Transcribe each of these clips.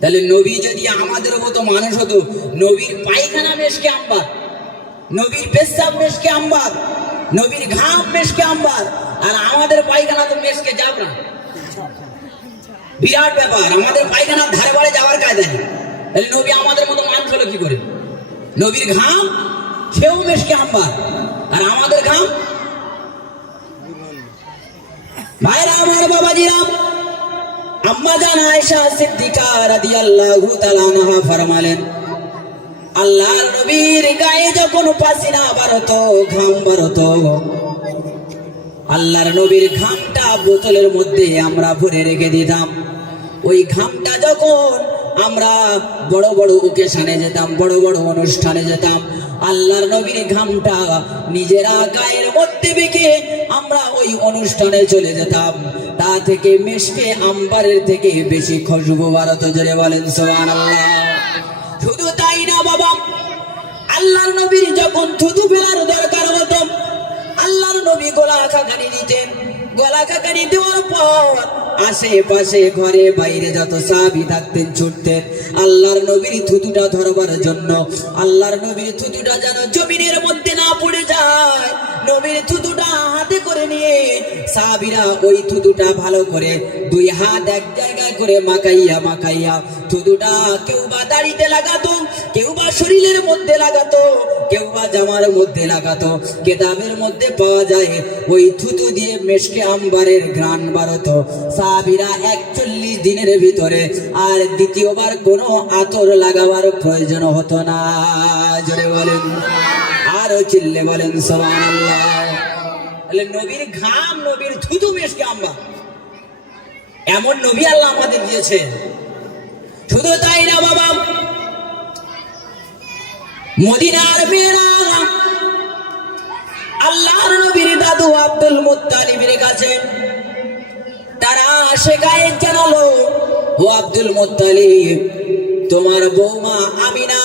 তাহলে নবী যদি আমাদের মতো মানুষ হতো, নবীর পায়খানা মেশকে আম্বার, নবীর পেশাব মেশকে আম্বার, নবীর ঘাম মেশকে আম্বার, আর আমাদের পায়খানা তো মেশকে যাব না। বিরাট ব্যাপার, আমাদের পায়খানার ধারে বাড়ে যাওয়ার কায়দা নেই। তাহলে নবী আমাদের মতো মানুষ হলো কি করে? নবীর ঘাম, সেও মেশকে আম্বার, আর আমাদের ঘাম? ভাইরা, আমার বাবাজিরাম আয়েশা আল্লাহর নবীর গায়ে যখন ঘাম আল্লাহর নবীর ঘামটা বোতলের মধ্যে আমরা ভরে রেখে দিতাম। ওই ঘামটা যখন আমরা বড় বড় ওকেশনে যেতাম, বড় বড় অনুষ্ঠানে যেতাম, আল্লাহর নবীর ঘামটা নিজেরা গায়ের মধ্যে বেঁকে আমরা ওই অনুষ্ঠানে চলে যেতাম। তা থেকে মেশকে আম্বারের থেকে বেশি খুশবু ভারত, জোরে বলেন সোহান শুধু তাই না বাবা, আল্লাহর নবীর যখন থুতু ফেলার দরকার হতো, আল্লাহর নবী গলা খাখানি দিতেন। গলা খাখানি দেওয়ার পর আশেপাশে ঘরে বাইরে যত সাহাবি থাকতেন, ছুটতেন, আল্লাহর নবীর থুতুটা ধরবার জন্য, আল্লাহর নবীর থুতুটা যেন জমিনের মধ্যে না পড়ে যায়, নবীর থুতুটা হাতে করে নিয়ে সাহাবিরা ওই থুতুটা ভালো করে দুই হাত এক জায়গায় করে মাকাইয়া মাকাইয়া থুতুটা কেউ বা দাড়িতে লাগাতো, কেউ বা শরীরের মধ্যে লাগাতো, কেউ বা জামার মধ্যে লাগাতো। কেতাবের মধ্যে পাওয়া যায়, ওই থুতু দিয়ে মেশকে আম্বারের গ্রান বারতো সাহাবিরা একচল্লিশ দিনের ভিতরে আর দ্বিতীয়বার কোনো আতর লাগাবার প্রয়োজন হতো না। জোরে বলেন। আরও চিল্লে বলেন সমান তাহলে নবীর ঘাম নবীর থুতু মেশকে আম্বা এমন নবী আল্লাহ আমাদের দিয়েছে শুধু তাই না বাবা, মদিনার মেয়েরা আল্লাহর নবীর দাদু আব্দুল মুত্তালিবের কাছে তারা শেখায় জানালো, ও আব্দুল মুত্তালিব, তোমার বৌমা আমিনা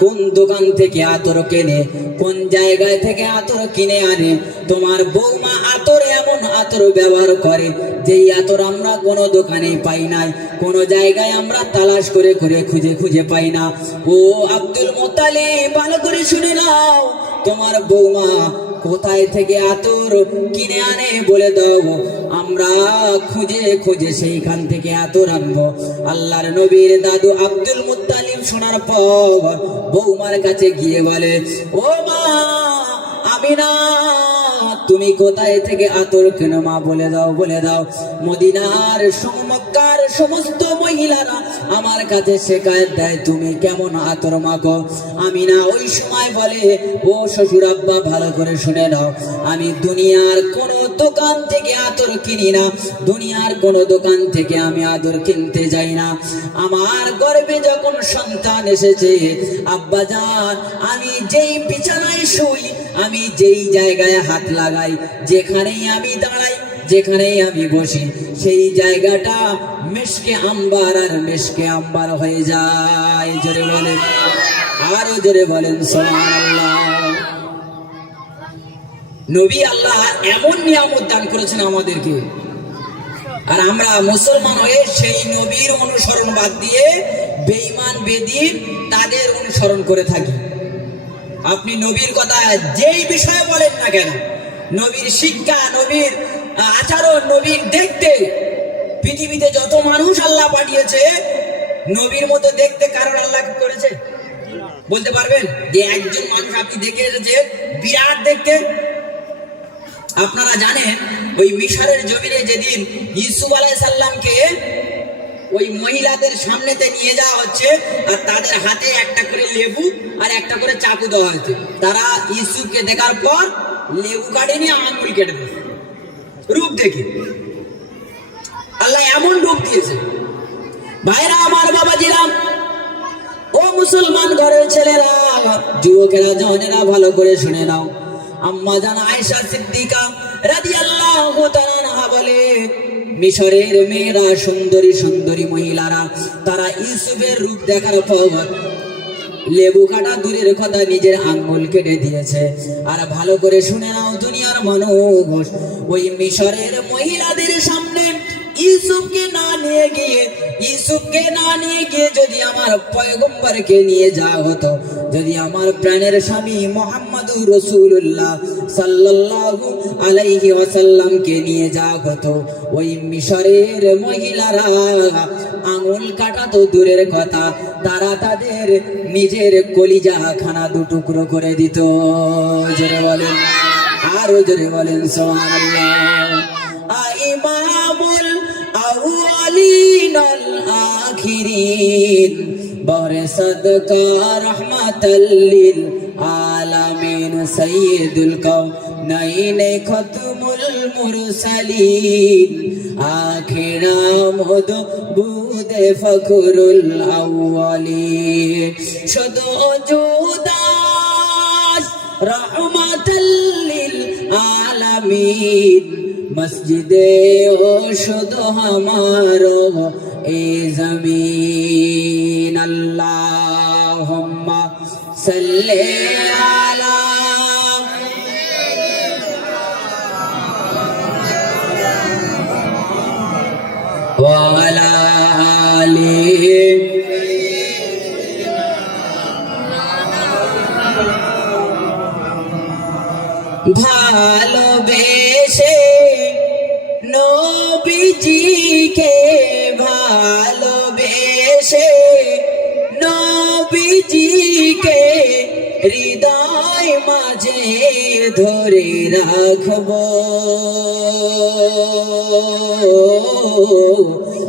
কোন দোকান থেকে আতর কেনে, কোন জায়গায় থেকে আতর কিনে আনে? তোমার বৌমা আতর এমন আতর ব্যবহার করে যেই আতর আমরা কোনো দোকানে পাই নাই, কোনো জায়গায় আমরা তালাশ করে করে খুঁজে খুঁজে পাই না। ও আব্দুল মোতালিব ভালো করে শুনে নাও, তোমার বৌমা কোথায় থেকে আতর কিনে আনে বলে দাও। আমরা খুঁজে খুঁজে সেইখান থেকে আতর আনব। আল্লাহর নবীর দাদু আব্দুল মুতালিম শোনার পর বৌমার কাছে গিয়ে বলে, ও মা, আমি না তুমি কোথায় থেকে আতর কেন মা বলে দাও বলে দাও। মদিনার সমকার সমস্ত মহিলারা আমার কাছে শেখায়ত দেয়, তুমি কেমন আতর মাখো? আমি না ওই সময় বলে, ও শ্বশুর আব্বা, ভালো করে শুনে নাও। আমি দুনিয়ার কোন দোকান থেকে আতর কিনি না। দুনিয়ার কোন দোকান থেকে আমি আদর কিনতে যাই না। আমার গর্বে যখন সন্তান এসেছে, আব্বা যান আমি যেই বিছানায় শুই আমি যেই জায়গায় হাত লাগাই, যেখানেই আমি দাঁড়াই, যেখানেই আমি বসি, সেই জায়গাটা মেশকে আম্বার আর মেশকে আম্বার হয়ে যায়। জোরে বলেন, আরও জোরে বলেন নবী আল্লাহ এমন নিয়ামত দান করেছেন আমাদেরকে। আর আমরা মুসলমান হয়ে সেই নবীর অনুসরণ বাদ দিয়ে বেঈমান, বেদিন তাদের অনুসরণ করে থাকি। আপনি নবীর কথা যেই বিষয়ে বলেন না কেন, নবীর শিক্ষা, নবীর আচরণ, নবীর দেখতে, পৃথিবীতে যত মানুষ আল্লাহ পাঠিয়েছে, নবীর মতো দেখতে কারণ আল্লাহ কি করেছে? বলতে পারবেন? যে একজন মানুষ আপনি দেখে এসেছে বিরাট দেখতে। আপনারা জানেন, ওই মিশরের জমিনে যেদিন ইসুফ আলাই সাল্লামকে ওই মহিলাদের সামনেতে নিয়ে যাওয়া হচ্ছে আর তাদের হাতে একটা করে লেবু আর একটা করে চাকু দেওয়া হয়েছে। তারা ইসুফকে দেখার পর লেবু কাটেনি আঙুল কেটে দিয়েছে রূপ দেখে। আল্লাহ এমন রূপ দিয়েছে। ভাইরা আমার বাবা জিরাম ও মুসলমান ঘরের ছেলেরা, যুবকেরা, জনেরা ভালো করে শুনে নাও। আম্মা জান আয়েশা সিদ্দিকা রাদিয়াল্লাহু তাআলা বলে মিশরের মেয়েরা সুন্দরী সুন্দরী মহিলারা, তারা ইউসুফের রূপ দেখার পর লেবু কাটা দূরের কথা নিজের আঙ্গুল কেটে দিয়েছে। আর ভালো করে শুনে নাও দুনিয়ার মানুষ, ওই মিশরের মহিলাদের সামনে ইউসুফকে না নিয়ে গিয়ে, ইউসুফকে না নিয়ে গিয়ে যদি আমার পয়গম্বরকে নিয়ে যাওয়া হতো, যদি আমার প্রাণের স্বামী মোহাম্মদুর রসুল্লাহ সাল্লাল্লাহু আলাইহি ওয়াসাল্লামকে নিয়ে যাওয়া হতো ওই মিশরের মহিলারা আঙুল কাটা তো দূরের কথা, তারা তাদের নিজের কলিজা খানা দু টুকরো করে দিত। জোরে বলেন, আরও জোরে বলেন সোহান ইমামুল আউয়ালিন আল আখিরিন বরে সদকা রহমাতাল আলামিন সাইয়্যিদুল কাউনাইন খতমুল মুরসালিন। আখিরা মদ বুদে ফখরুল আউয়ালিন। শুধু জুদাস রহমাতাল লিল আলামিন। মসজিদে ও শুধু আমারো এ জমিন। আল্লাহুম্মা সাল্লি আলী ভালোবেসে নবীজিকে ভালোবেসে নবীজিকে হৃদয় মাঝে ধরে রাখব।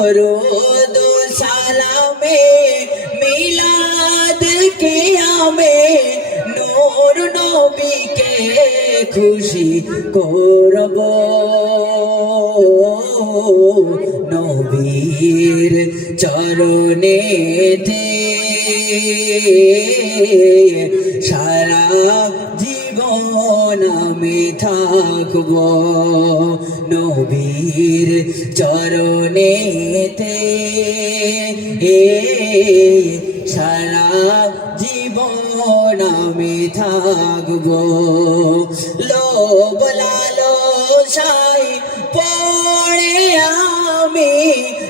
দরদ সালামে মিলাদ কে আমে নবীকে খুশি করব। নবীর চরণেতে সারা আমি থাকব নবীর চরণেতে। এ সারা জীবন আমি থাকব। লোভ লালসাই পড়ে আমি,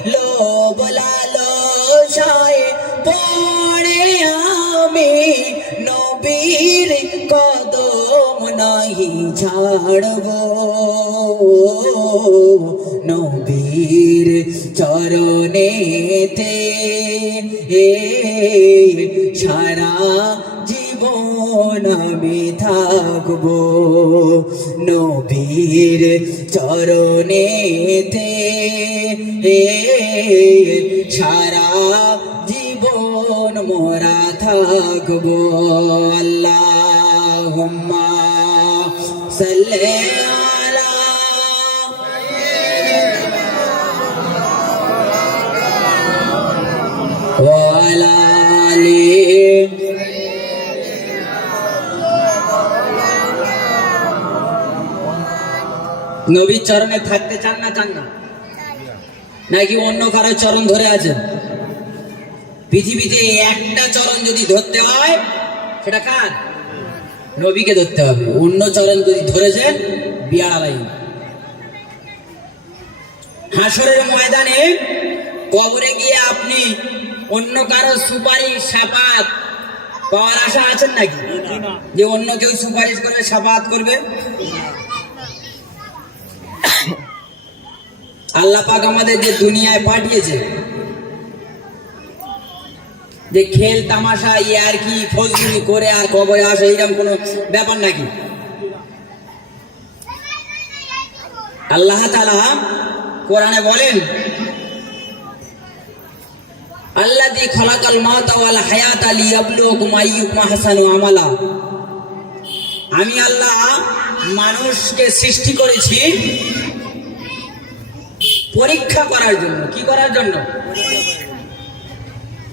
লোভ লালসাই পড়ে আমি নবীর কদম নাহি ছাড়ব নবীর চরণেতে এ সারা জীবন আমি থাকব। নবীর চরণেতে এ সারা জীবন মোরা থাকব। আল্লাহ সাল্লি আলা وعلى آله নবীর চরণে থাকতে চান না চান না নাকি অন্য কারো চরণ ধরে আছেন পৃথিবীতে একটা চরণ যদি ধরতে হয় সেটা কার নবীকে ধরতে হবে। অন্য চরণ যদি ধরেছেন বিয়ার আলাই হাসরের ময়দানে কবরে গিয়ে আপনি অন্য কারও সুপারিশ সাপাত পাওয়ার আশা আছেন নাকি? যে অন্য কেউ সুপারিশ করবে সাপাত করবে? আল্লাহ পাক আমাদের যে দুনিয়ায় পাঠিয়েছে। যে খেল তামাশা ইয়ার কি ফজলি করে আর কবরে আসে এইরকম কোনো ব্যাপার নাকি? আল্লাহ তালা কোরআনে বলেন, আল্লাযী খালাকাল মাউতা ওয়াল হায়াতা লিয়াবলুয়াকুম আইয়ুকুম আহসানু আমালা। আমি আল্লাহ মানুষকে সৃষ্টি করেছি পরীক্ষা করার জন্য। কি করার জন্য?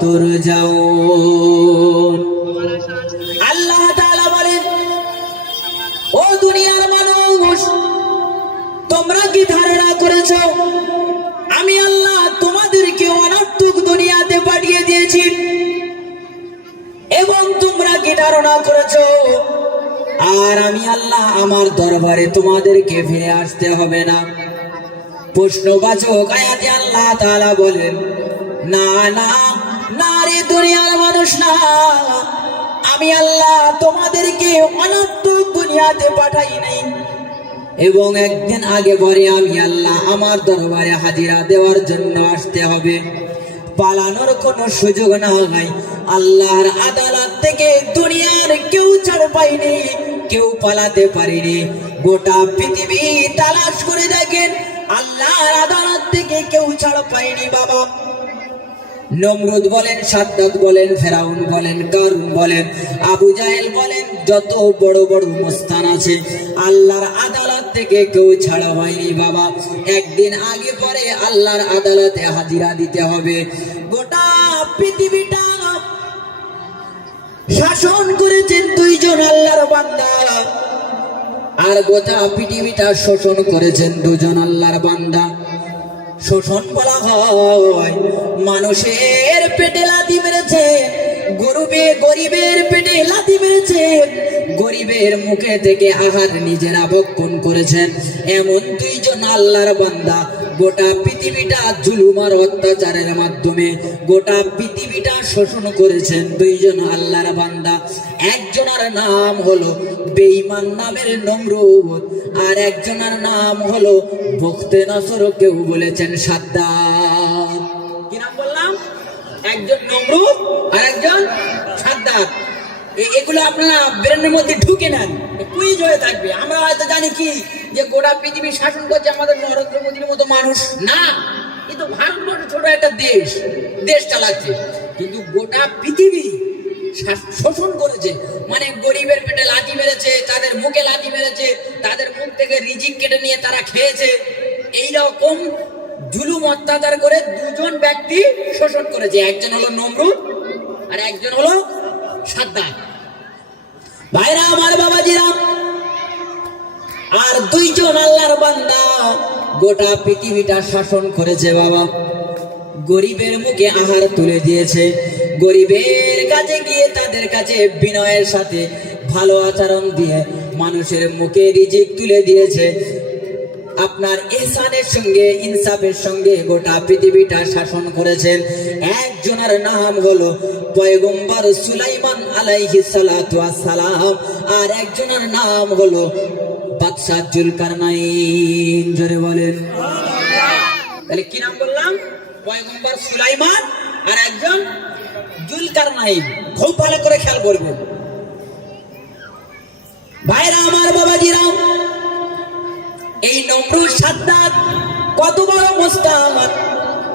তুরজাও আল্লাহ বলেন, ও দুনিয়ার মানুষ, তোমরা কি ধারণা করেছ? আমি আল্লাহ তোমাদেরকে অনার্থক দুনিয়াতে পাঠিয়ে দিয়েছি। এবং তোমরা কি ধারণা করেছ? আর আমি আল্লাহ আমার দরবারে তোমাদেরকে ফিরে আসতে হবে না। প্রশ্নবাচক আয়াতে আল্লাহ তালা বলেন, না না না রে দুনিয়ার মানুষ না। আমি আল্লাহ তোমাদেরকে অনর্থক দুনিয়াতে পাঠাই নাই। এবং একদিন আগে পরে আমি আল্লাহ আমার দরবারে হাজিরা দেওয়ার জন্য আসতে হবে। পালানোর কোনো সুযোগ না নাই আল্লাহর আদালত থেকে দুনিয়ার কেউ ছাড় পাইনি কেউ পালাতে পারেনি। গোটা পৃথিবী তালাশ করে দেখেন, আল্লাহর আদালত থেকে কেউ ছাড় পায়নি, বাবা। নমরুদ বলেন, সাদ্দাত বলেন, ফেরাউন বলেন, কারুন বলেন, আবু জাহেল বলেন, যত বড় বড় মুস্তান আছে, আল্লাহর আদালত থেকে কেউ ছাড়া হয়নি বাবা। একদিন আগে পরে আল্লাহর আদালতে হাজিরা দিতে হবে। গোটা পৃথিবীটা শাসন করেছেন দুইজন আল্লাহর বান্দা। আর গোটা পৃথিবীটা শোষণ করেছেন দুজন আল্লাহর বান্দা। শোষণ বলা হয়। মানুষের পেটে লাথি মেরেছে, গরুবে, গরিবের পেটে লাথি মেরেছে, গরিবের মুখে থেকে আহার নিজেরা ভক্ষণ করেছেন। এমন দুইজন আল্লাহর বান্দা, গোটা পৃথিবীটা জুলুমার অত্যাচারের মাধ্যমে গোটা পৃথিবীটা শোষণ করেছেন। দুইজন আল্লাহর বান্দা একজনের নাম হলো বেঈমান নামের নমরুদ, আর একজনের নাম হলো ভক্তে নসর, কেউ বলেছেন সাদ্দাত। কি নাম বললাম? একজন নমরুদ, আর একজন সাদ্দাত। এগুলো আপনারা ব্রেনের মধ্যে ঢুকে নেন কুইজ হয়ে থাকবে। আমরা হয়তো জানি কি? যে গোটা পৃথিবী শাসন করছে আমাদের নরেন্দ্র মোদীর মতো মানুষ। না, কিন্তু ভারতবর্ষ ছোট একটা দেশ দেশ চালাচ্ছে কিন্তু গোটা পৃথিবী শোষণ করেছে। মানে গরিবের পেটে লাথি মেরেছে, তাদের মুখে লাথি মেরেছে, তাদের মুখ থেকে রিজিক কেটে নিয়ে তারা খেয়েছে। এই রকম জুলুম অত্যাচার করে দুজন ব্যক্তি শোষণ করেছে। একজন হলো নমরুদ আর একজন হলো সাদ্দাত ভাইরা, আমার বাবা বাবাজিরা, আর দুইজন আল্লাহর বান্দা গোটা পৃথিবীটা শাসন করেছে বাবা। গরিবের মুখে আহার তুলে দিয়েছে। গরিবের কাছে গিয়ে তাদের কাছে বিনয়ের সাথে ভালো আচরণ দিয়ে মানুষের মুখে রিজিক তুলে দিয়েছে। আপনার এহসানের সঙ্গে, ইনসাফের সঙ্গে গোটা পৃথিবীটা শাসন করেছেন। একজনের নাম হলো পয়গম্বর সুলাইমান আলাইহি সালাতু সালাম আর একজনের নাম হলো বাদশাহ জুলকারনাইন। জোরে বলেন। তাহলে কি নাম বললাম? পয়গম্বর সুলাইমান আর একজন জুলকারনাইন খুব ভালো করে খেয়াল করবেন ভাইরা, আমার বাবাজিরা, এই নমরুদ সাদ্দাত কত বড় মোস্তাদ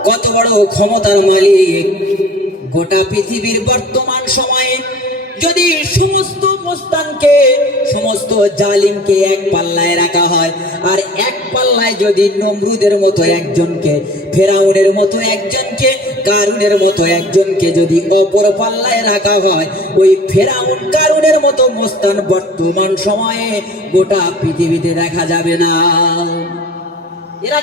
কত বড় ক্ষমতার মালিক। গোটা পৃথিবীর বর্তমান সময়ে যদি সমস্ত মোস্তানকে, সমস্ত জালিমকে এক পাল্লায় রাখা হয়, আর এক পাল্লায় যদি নমরুদের মতো একজনকে, ফেরাউনের মতো একজনকে কারুনের মতো একজনকে যদি অপর পাল্লায় রাখা হয়, ওই ফেরাউন কারুনের মতো মোস্তান বর্তমান সময়ে গোটা পৃথিবীতে দেখা যাবে না। এরা